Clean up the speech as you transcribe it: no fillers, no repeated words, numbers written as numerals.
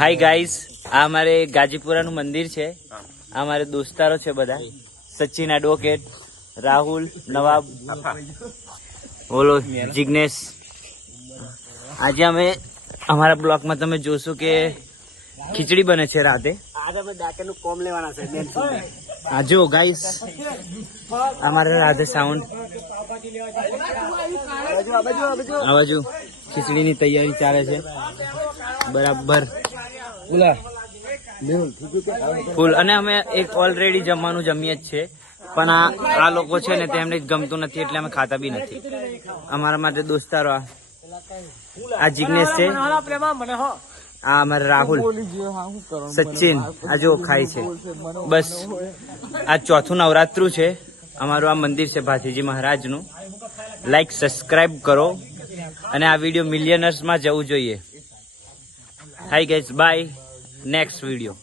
Hi guys, આ અમારે ગાજીપુરાનું મંદિર છે. આ અમારે દોસ્તારો છે બધા, સચિન એડવોકેટ, રાહુલ, નવાબ, બોલો જિગ્નેશ. આજે અમે અમારા બ્લોકમાં તમે જોશો કે ખીચડી બને છે રાતે. આજે અમે ડાકેરનું કોમ લેવાના છે. આ જો ગાઈસ, અમારે રાતે સાઉન્ડ આ બાજુ ખીચડીની તૈયારી ચાલે છે બરાબર ફૂલ. અને અમે એક ઓલરેડી જમવાનું જમીએ જ છે, પણ આ લોકો છે ને તેમને ગમતું નથી એટલે અમે ખાતા બી નથી. અમારા માટે દોસ્તારો આ જિગ્નેશ છે, આ અમારા રાહુલ, સચિન આ જો ખાય છે. બસ આ ચોથું નવરાત્રું છે અમારું. આ મંદિર છે ભાથીજી મહારાજનું. લાઈક સબસ્ક્રાઈબ કરો અને આ વિડીયો મિલિયનર્સમાં જવું જોઈએ. Hi guys, bye, next video.